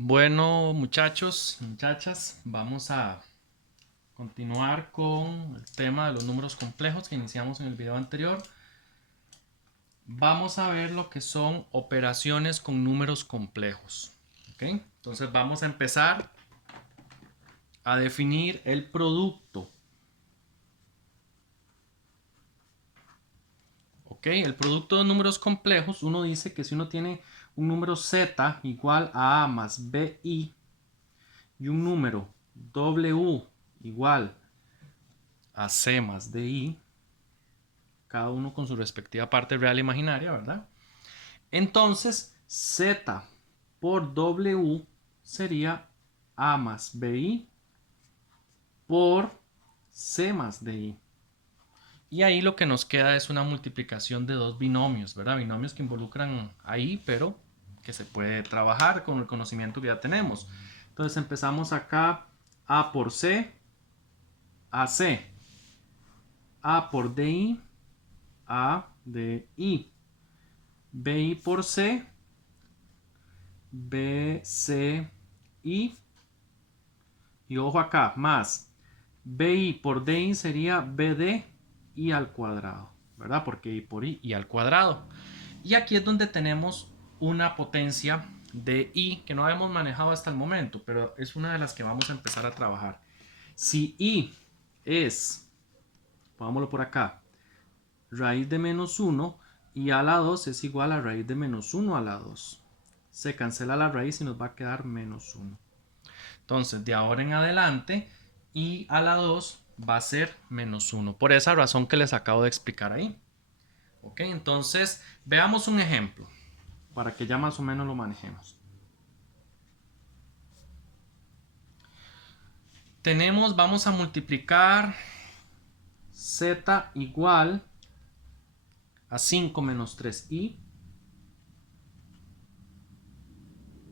Bueno, muchachos, muchachas, vamos a continuar con el tema de los números complejos que iniciamos en el video anterior. Vamos a ver lo que son operaciones con números complejos. ¿Ok? Entonces vamos a empezar a definir el producto. ¿Ok? El producto de números complejos, uno dice que si uno tiene un número z igual a más bi y un número w igual a c más di, cada uno con su respectiva parte real e imaginaria, ¿verdad? Entonces, z por w sería a más bi por c más di. Y ahí lo que nos queda es una multiplicación de dos binomios, ¿verdad? Binomios que involucran ahí, pero que se puede trabajar con el conocimiento que ya tenemos. Entonces empezamos acá, a por c, ac, a por di, a di, bi por c, b, c, i, y ojo acá, más bi por di sería bd i al cuadrado, ¿verdad? Porque i por i al cuadrado. Y aquí es donde tenemos una potencia de i que no habíamos manejado hasta el momento, pero es una de las que vamos a empezar a trabajar. Si i es, pongámoslo por acá, raíz de menos 1, y a la 2 es igual a raíz de menos 1 a la 2. Se cancela la raíz y nos va a quedar menos 1. Entonces, de ahora en adelante, i a la 2 va a ser menos 1. Por esa razón que les acabo de explicar ahí. Ok, entonces veamos un ejemplo para que ya más o menos lo manejemos. Vamos a multiplicar z igual a 5 menos 3i.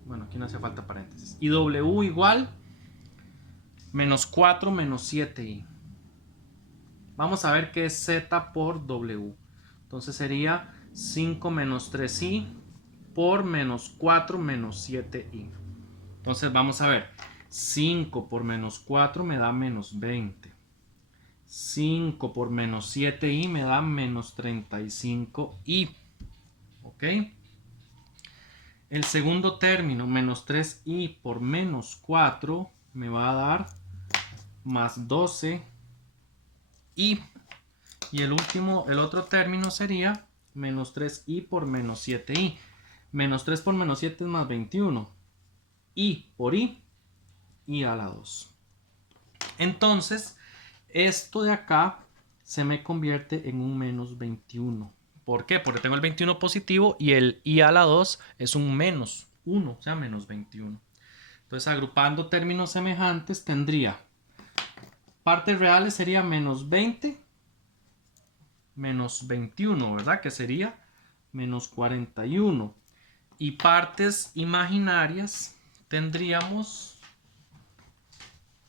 Bueno, aquí no hace falta paréntesis. Y w igual menos 4 menos 7i. Vamos a ver qué es z por w. Entonces sería 5 menos 3i por menos 4 menos 7i. Entonces vamos a ver. 5 por menos 4 me da menos 20. 5 por menos 7i me da menos 35i. ¿Ok? El segundo término, menos 3i por menos 4, me va a dar más 12i. Y el otro término sería menos 3i por menos 7i. Menos 3 por menos 7 es más 21. I por i a la 2. Entonces, esto de acá se me convierte en un menos 21. ¿Por qué? Porque tengo el 21 positivo y el i a la 2 es un menos 1, o sea, menos 21. Entonces, agrupando términos semejantes, tendría partes reales sería menos 20 menos 21, ¿verdad? Que sería menos 41. Y partes imaginarias tendríamos,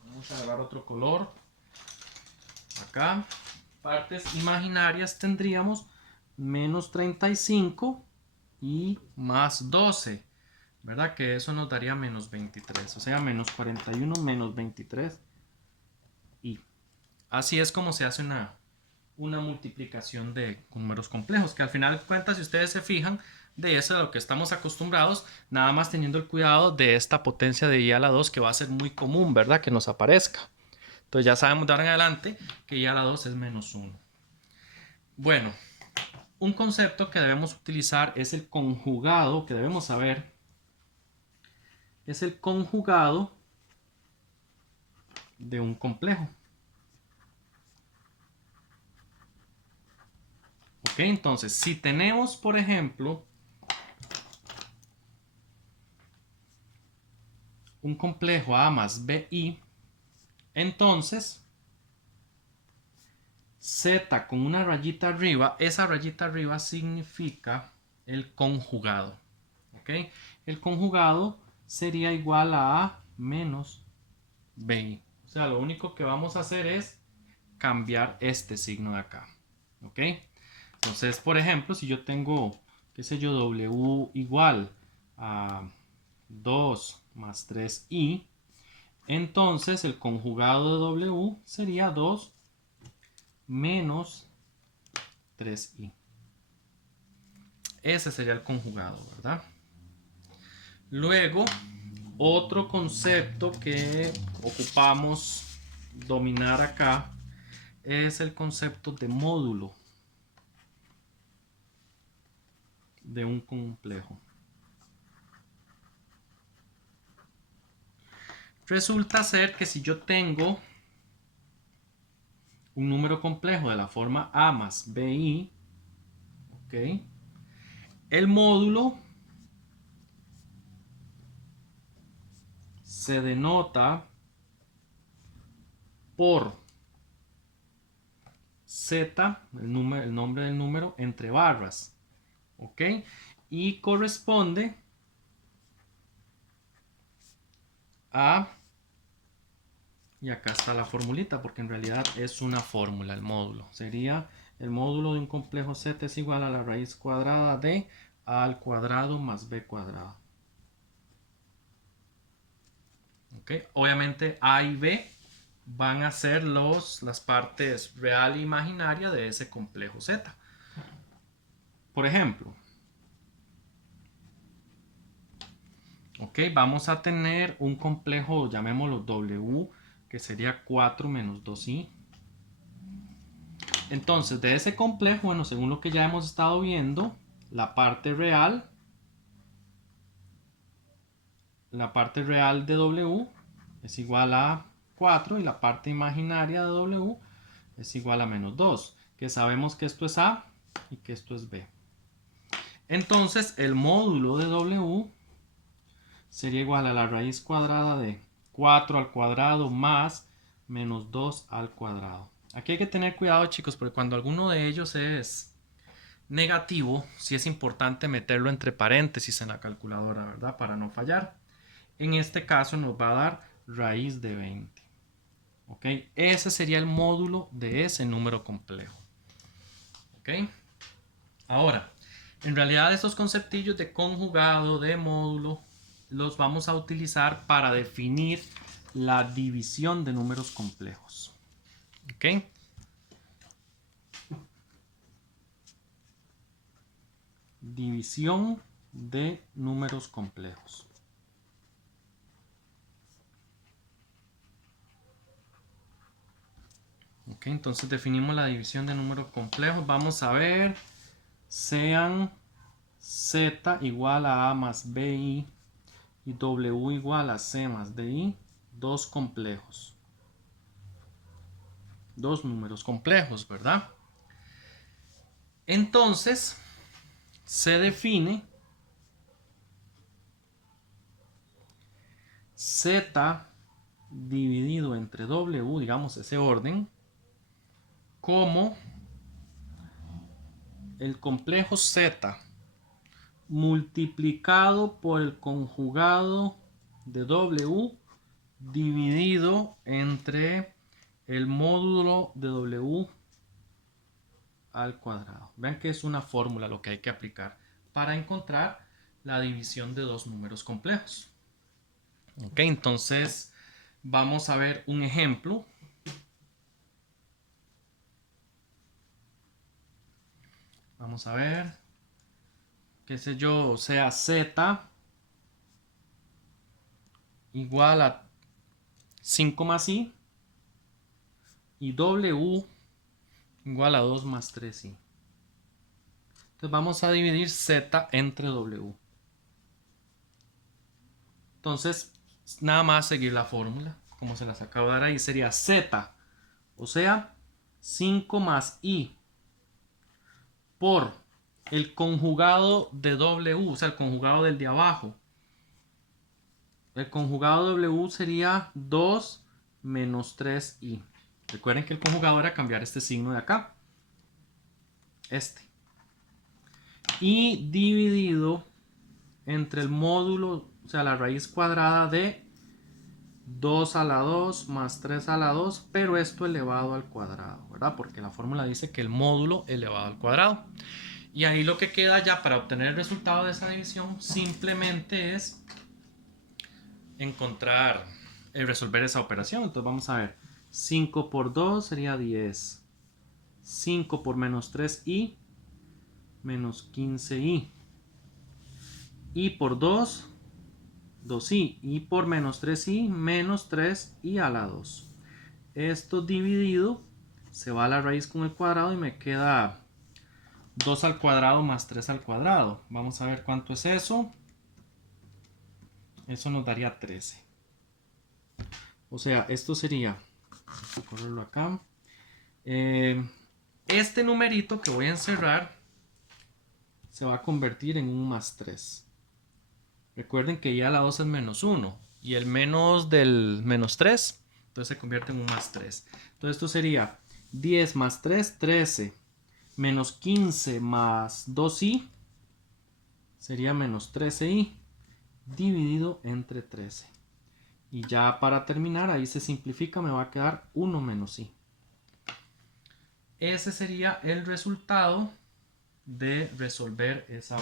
vamos a agarrar otro color, acá, partes imaginarias tendríamos menos 35 y más 12, ¿verdad? Que eso nos daría menos 23, o sea, menos 41 menos 23. Y así es como se hace una multiplicación de números complejos, que al final de cuentas, si ustedes se fijan, de eso a lo que estamos acostumbrados, nada más teniendo el cuidado de esta potencia de i a la 2 que va a ser muy común, ¿verdad? Que nos aparezca. Entonces ya sabemos de ahora en adelante que i a la 2 es menos 1. Bueno, un concepto que debemos utilizar es el conjugado, que debemos saber, es el conjugado de un complejo. Ok, entonces si tenemos, por ejemplo, un complejo a más bi, entonces z con una rayita arriba, esa rayita arriba significa el conjugado. ¿Ok? El conjugado sería igual a menos bi. O sea, lo único que vamos a hacer es cambiar este signo de acá. ¿Ok? Entonces, por ejemplo, si yo tengo, qué sé yo, w igual a 2 más 3i. Entonces el conjugado de w sería 2 menos 3i. Ese sería el conjugado, ¿verdad? Luego, otro concepto que ocupamos dominar acá es el concepto de módulo de un complejo. Resulta ser que si yo tengo un número complejo de la forma a más bi, ¿ok? El módulo se denota por z, el nombre del número, entre barras, ¿ok? Y corresponde a, y acá está la formulita, porque en realidad es una fórmula el módulo. Sería el módulo de un complejo z es igual a la raíz cuadrada de a al cuadrado más b cuadrado. ¿Ok? Obviamente a y b van a ser las partes real e imaginaria de ese complejo z. Por ejemplo, ok, vamos a tener un complejo, llamémoslo w, que sería 4 menos 2i. Entonces, de ese complejo, bueno, según lo que ya hemos estado viendo, la parte real de w es igual a 4 y la parte imaginaria de w es igual a menos 2, que sabemos que esto es a y que esto es b. Entonces, el módulo de w sería igual a la raíz cuadrada de 4 al cuadrado más menos 2 al cuadrado. Aquí hay que tener cuidado, chicos, porque cuando alguno de ellos es negativo, sí es importante meterlo entre paréntesis en la calculadora, ¿verdad? Para no fallar. En este caso nos va a dar raíz de 20. ¿Ok? Ese sería el módulo de ese número complejo. ¿Ok? Ahora, en realidad estos conceptillos de conjugado, de módulo, los vamos a utilizar para definir la división de números complejos. ¿Ok? División de números complejos. Ok, entonces definimos la división de números complejos. Vamos a ver, sean z igual a más bi y w igual a c más di, dos complejos. Dos números complejos, ¿verdad? Entonces, se define z dividido entre w, digamos ese orden, como el complejo z multiplicado por el conjugado de w dividido entre el módulo de w al cuadrado. Vean que es una fórmula lo que hay que aplicar para encontrar la división de dos números complejos. Ok, entonces vamos a ver un ejemplo. Vamos a ver, qué sé yo, o sea, z igual a 5 más i y w igual a 2 más 3i. Entonces vamos a dividir z entre w. Entonces, nada más seguir la fórmula, como se las acabo de dar ahí, sería z, o sea, 5 más i por el conjugado de w, o sea, el conjugado del de abajo. El conjugado de w sería 2 menos 3i. Recuerden que el conjugado era cambiar este signo de acá. Y dividido entre el módulo, o sea, la raíz cuadrada de 2 a la 2 más 3 a la 2, pero esto elevado al cuadrado, ¿verdad? Porque la fórmula dice que el módulo elevado al cuadrado. Y ahí lo que queda ya para obtener el resultado de esa división simplemente es encontrar, resolver esa operación. Entonces vamos a ver. 5 por 2 sería 10. 5 por menos 3i, menos 15i. Y por 2, 2i. Y por menos 3i, menos 3i a la 2. Esto dividido se va a la raíz con el cuadrado y me queda 2 al cuadrado más 3 al cuadrado. Vamos a ver cuánto es eso. Eso nos daría 13. O sea, esto sería, vamos a correrlo acá. Este numerito que voy a encerrar se va a convertir en un más 3. Recuerden que ya la 2 es menos 1 y el menos del menos 3, entonces se convierte en un más 3. Entonces esto sería 10 más 3, 13, menos 15 más 2i, sería menos 13i, dividido entre 13. Y ya para terminar, ahí se simplifica, me va a quedar 1 menos i. Ese sería el resultado de resolver esa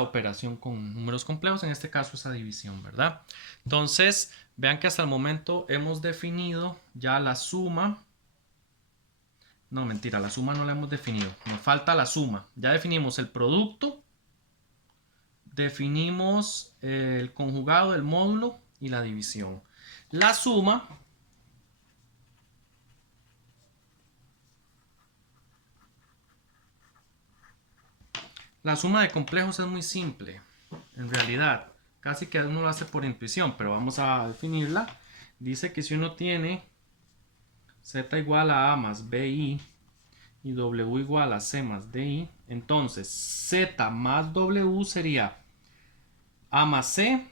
operación con números complejos, en este caso esa división, ¿verdad? Entonces, vean que hasta el momento hemos definido ya la suma. No, mentira, la suma no la hemos definido. Nos falta la suma. Ya definimos el producto, definimos el conjugado, el módulo y la división. La suma de complejos es muy simple, en realidad. Casi que uno lo hace por intuición, pero vamos a definirla. Dice que si uno tiene z igual a más bi y w igual a c más di, entonces z más w sería a más c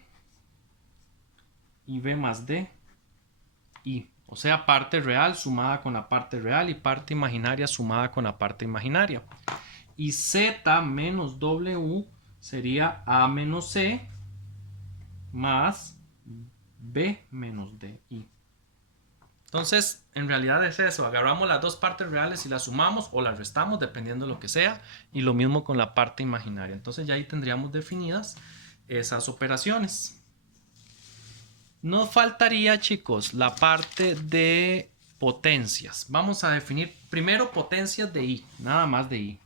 y b más d i. O sea, parte real sumada con la parte real y parte imaginaria sumada con la parte imaginaria. Y z menos w sería a menos c más b menos di. Entonces, en realidad es eso. Agarramos las dos partes reales y las sumamos o las restamos, dependiendo de lo que sea. Y lo mismo con la parte imaginaria. Entonces ya ahí tendríamos definidas esas operaciones. Nos faltaría, chicos, la parte de potencias. Vamos a definir primero potencias de i, nada más de i.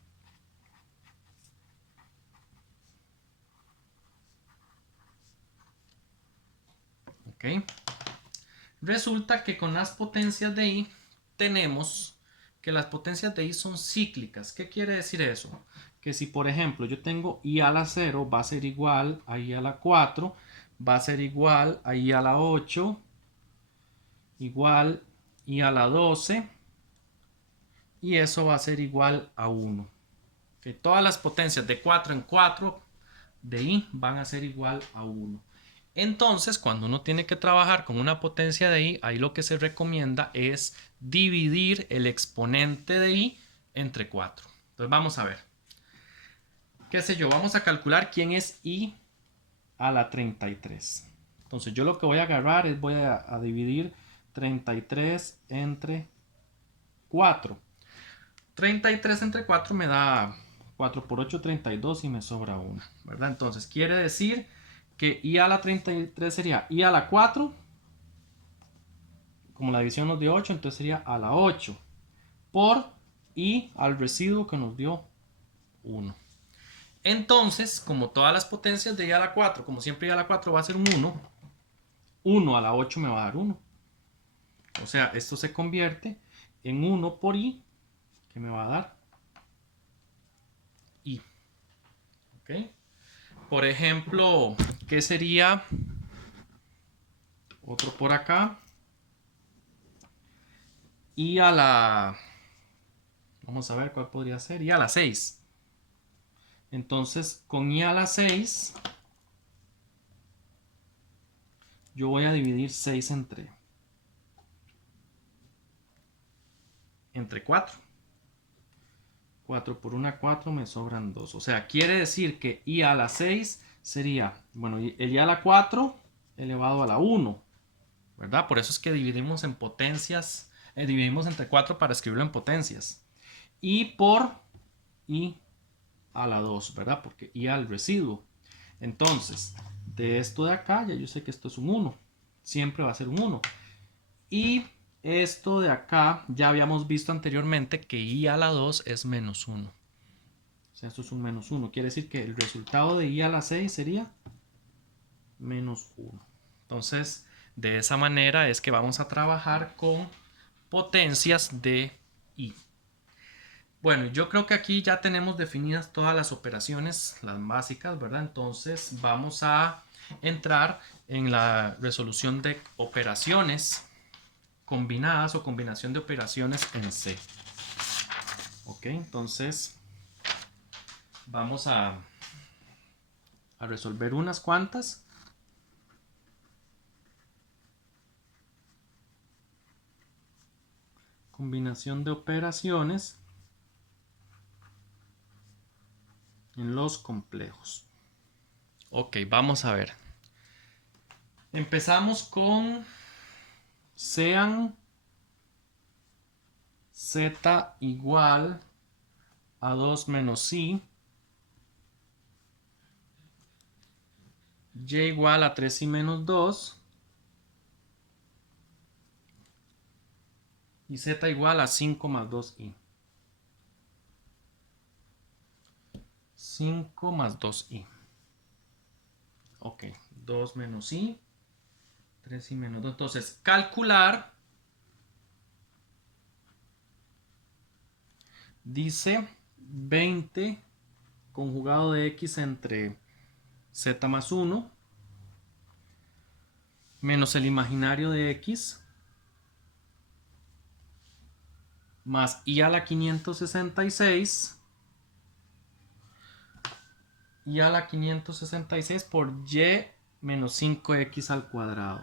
Ok. Resulta que con las potencias de i tenemos que las potencias de i son cíclicas. ¿Qué quiere decir eso? Que si por ejemplo yo tengo i a la 0 va a ser igual a i a la 4, va a ser igual a i a la 8, igual i a la 12 y eso va a ser igual a 1. Que todas las potencias de 4 en 4 de i van a ser igual a 1. Entonces, cuando uno tiene que trabajar con una potencia de i, ahí lo que se recomienda es dividir el exponente de i entre 4. Entonces, vamos a ver. ¿Qué sé yo? Vamos a calcular quién es i a la 33. Entonces, yo lo que voy a agarrar es voy a dividir 33 entre 4. 33 entre 4 me da 4 por 8, 32 y me sobra 1, ¿verdad? Entonces, quiere decir que i a la 33 sería i a la 4, como la división nos dio 8, entonces sería a la 8, por i al residuo que nos dio 1. Entonces, como todas las potencias de i a la 4, como siempre i a la 4 va a ser un 1, 1 a la 8 me va a dar 1. O sea, esto se convierte en 1 por i, que me va a dar i. ¿Ok? Por ejemplo, ¿qué sería? Otro por acá. Y a la... Vamos a ver cuál podría ser. Y a la 6. Entonces, con i a la 6, yo voy a dividir 6 entre 4. 4 por 1, 4, me sobran 2. O sea, quiere decir que i a la 6 sería, bueno, el i a la 4 elevado a la 1, ¿verdad? Por eso es que dividimos en potencias, dividimos entre 4 para escribirlo en potencias. Y por i a la 2, ¿verdad? Porque i al residuo. Entonces, de esto de acá, ya yo sé que esto es un 1. Siempre va a ser un 1. Y esto de acá, ya habíamos visto anteriormente que i a la 2 es menos 1. O sea, esto es un menos 1. Quiere decir que el resultado de i a la 6 sería menos 1. Entonces, de esa manera es que vamos a trabajar con potencias de i. Bueno, yo creo que aquí ya tenemos definidas todas las operaciones, las básicas, ¿verdad? Entonces vamos a entrar en la resolución de operaciones combinadas o combinación de operaciones en C. Ok, entonces vamos a resolver unas cuantas. Combinación de operaciones en los complejos. Ok, vamos a ver. Empezamos con sean z igual a 2 menos i, y igual a 3i menos 2, y z igual a 5 más 2i. 5 más 2i. Ok, 2 menos i, 3i menos 2. Entonces, calcular dice 20 conjugado de x entre z más 1 menos el imaginario de x más i a la 566 y a la 566 por y menos 5x al cuadrado.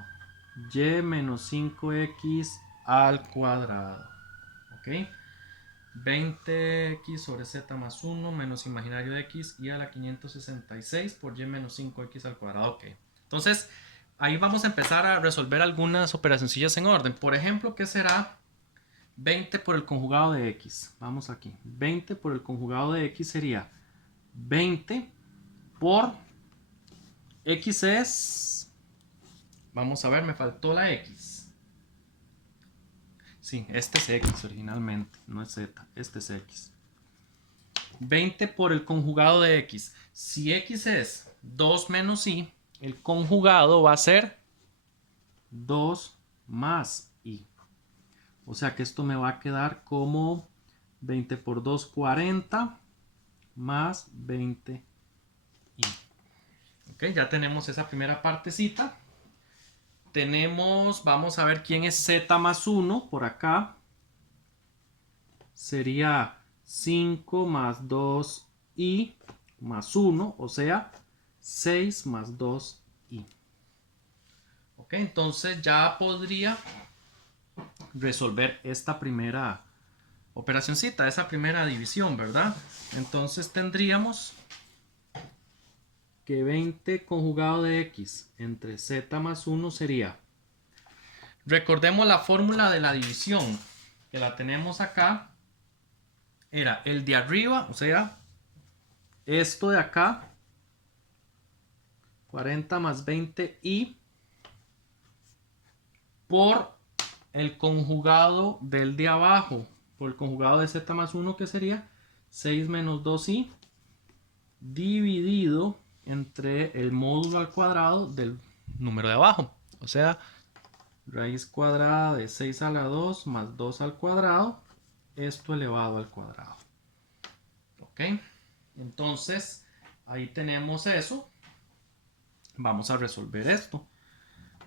Y menos 5x al cuadrado. ¿Ok? 20x sobre z más 1 menos imaginario de x y a la 566 por y menos 5x al cuadrado. Ok. Entonces, ahí vamos a empezar a resolver algunas operacioncillas en orden. Por ejemplo, ¿qué será 20 por el conjugado de x? Vamos aquí. 20 por el conjugado de x sería 20 por x es... Vamos a ver, me faltó la x. Sí, este es x originalmente, no es z, este es x. 20 por el conjugado de x. Si x es 2 menos i, el conjugado va a ser 2 más i. O sea que esto me va a quedar como 20 por 2, 40 más 20i. Ok, ya tenemos esa primera partecita. Tenemos, vamos a ver quién es z más 1 por acá. Sería 5 más 2i más 1, o sea, 6 más 2i. Ok, entonces ya podría resolver esta primera operacioncita, esa primera división, ¿verdad? Entonces tendríamos que 20 conjugado de x entre z más 1 sería... Recordemos la fórmula de la división, que la tenemos acá. Era el de arriba, o sea, esto de acá, 40 más 20i, por el conjugado del de abajo, por el conjugado de z más 1, que sería 6 menos 2i, dividido entre el módulo al cuadrado del número de abajo. O sea, raíz cuadrada de 6 a la 2 más 2 al cuadrado, esto elevado al cuadrado. ¿Ok? Entonces, ahí tenemos eso. Vamos a resolver esto.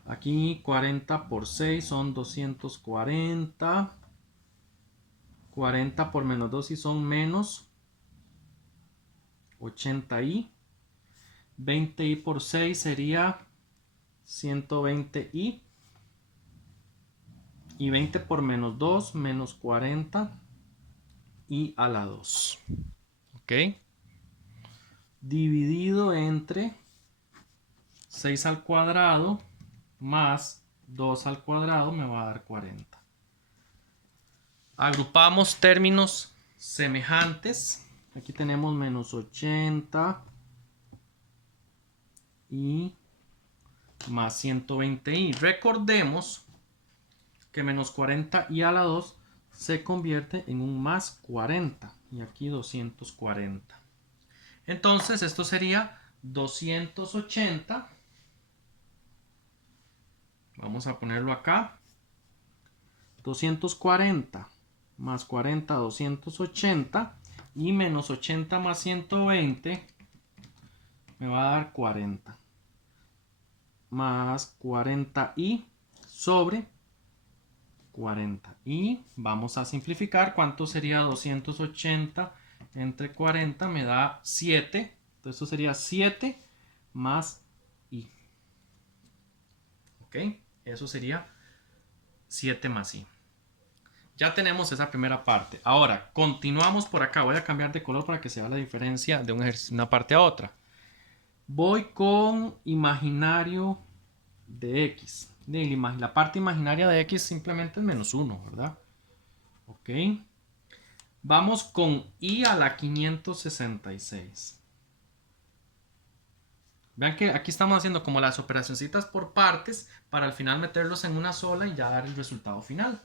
Aquí 40 por 6 son 240. 40 por menos 2i son menos 80i. 20i por 6 sería 120i. Y 20 por menos 2, menos 40 i a la 2. ¿Ok? Dividido entre 6 al cuadrado más 2 al cuadrado me va a dar 40. Agrupamos términos semejantes. Aquí tenemos menos 80 y más 120i. Recordemos que menos 40i a la 2 se convierte en un más 40. Y aquí 240. Entonces esto sería 280. Vamos a ponerlo acá. 240 más 40, 280. Y menos 80 más 120 me va a dar 40. Más 40i sobre 40. Y vamos a simplificar. ¿Cuánto sería 280 entre 40? Me da 7. Entonces esto sería 7 más i. ¿Ok? Eso sería 7 más i. Ya tenemos esa primera parte. Ahora, continuamos por acá. Voy a cambiar de color para que se vea la diferencia de un ejercicio, una parte a otra. Voy con imaginario de x. La parte imaginaria de x simplemente es menos 1, ¿verdad? Ok. Vamos con i a la 566. Vean que aquí estamos haciendo como las operacioncitas por partes para al final meterlos en una sola y ya dar el resultado final.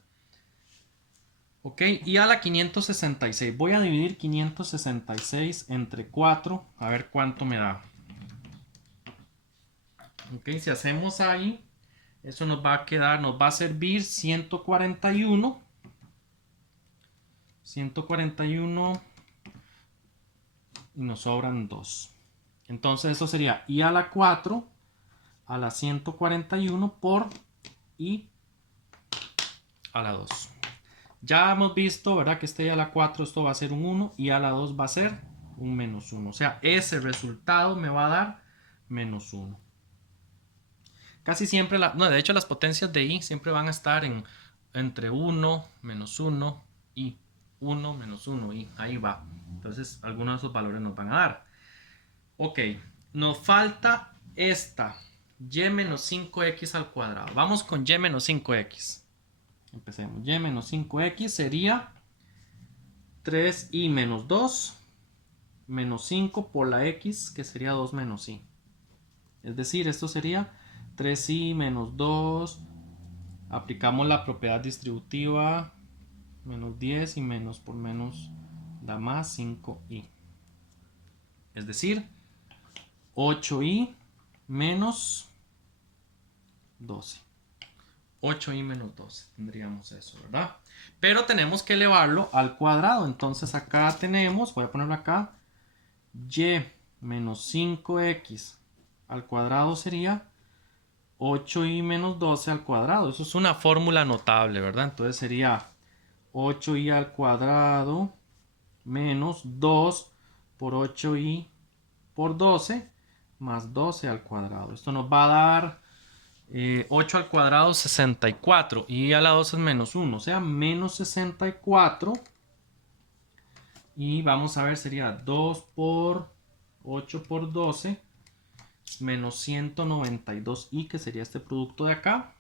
Ok, y a la 566. Voy a dividir 566 entre 4. A ver cuánto me da. Ok, si hacemos ahí, eso nos va a quedar, nos va a servir 141. 141 y nos sobran 2. Entonces eso sería i a la 4 a la 141 por i a la 2. Ya hemos visto, ¿verdad? Que este i a la 4 esto va a ser un 1 y a la 2 va a ser un menos 1. O sea, ese resultado me va a dar menos 1. Casi siempre, de hecho las potencias de i siempre van a estar entre 1, menos 1 y 1, menos 1 y ahí va. Entonces algunos de esos valores nos van a dar. Ok, nos falta esta y menos 5x al cuadrado. Vamos con y menos 5x. Empecemos. Y menos 5x sería 3i menos 2 menos 5 por la x, que sería 2 menos i. Es decir, esto sería 3i menos 2. Aplicamos la propiedad distributiva. Menos 10 y menos por menos da más 5i. Es decir, 8i menos 12. 8i menos 12. Tendríamos eso, ¿verdad? Pero tenemos que elevarlo al cuadrado. Entonces acá tenemos, voy a ponerlo acá, y menos 5x al cuadrado sería 8i menos 12 al cuadrado. Eso es una fórmula notable, ¿verdad? Entonces sería 8i al cuadrado menos 2 por 8i por 12 más 12 al cuadrado. Esto nos va a dar 8 al cuadrado 64 y a la 2 es menos 1, o sea, menos 64. Y vamos a ver, sería 2 por 8 por 12 menos 192i, que sería este producto de acá.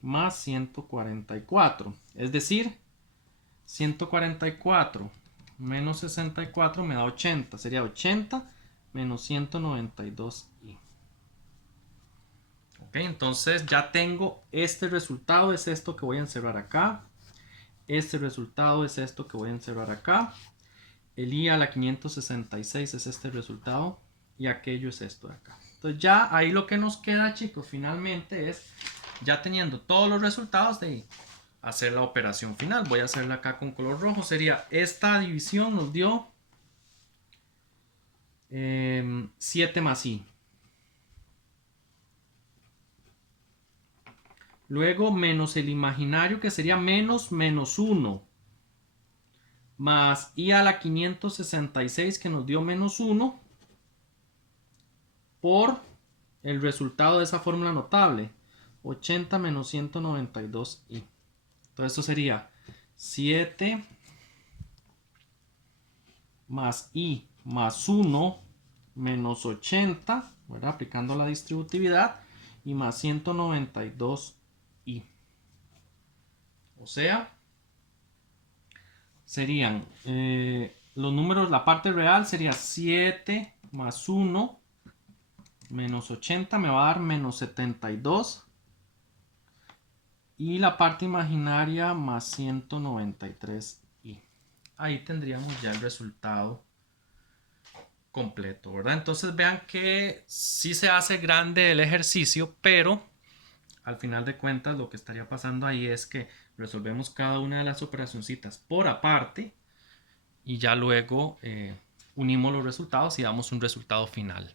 Más 144. Es decir, 144 menos 64 me da 80. Sería 80 menos 192i. Ok, entonces ya tengo este resultado. Es esto que voy a encerrar acá. Este resultado es esto que voy a encerrar acá. El i a la 566 es este resultado. Y aquello es esto de acá. Entonces ya ahí lo que nos queda, chicos, finalmente es, ya teniendo todos los resultados, de hacer la operación final. Voy a hacerla acá con color rojo. Sería esta división nos dio 7 más i. Luego menos el imaginario, que sería menos 1. Más i a la 566, que nos dio menos 1. Por el resultado de esa fórmula notable. 80 menos 192i. Entonces esto sería 7 más i más 1 menos 80, ¿verdad? Aplicando la distributividad, y más 192i. O sea, serían los números, la parte real sería 7 más 1 menos 80 me va a dar menos 72. Y la parte imaginaria más 193i. Ahí tendríamos ya el resultado completo, ¿verdad? Entonces vean que sí se hace grande el ejercicio, pero al final de cuentas lo que estaría pasando ahí es que resolvemos cada una de las operacioncitas por aparte y ya luego unimos los resultados y damos un resultado final.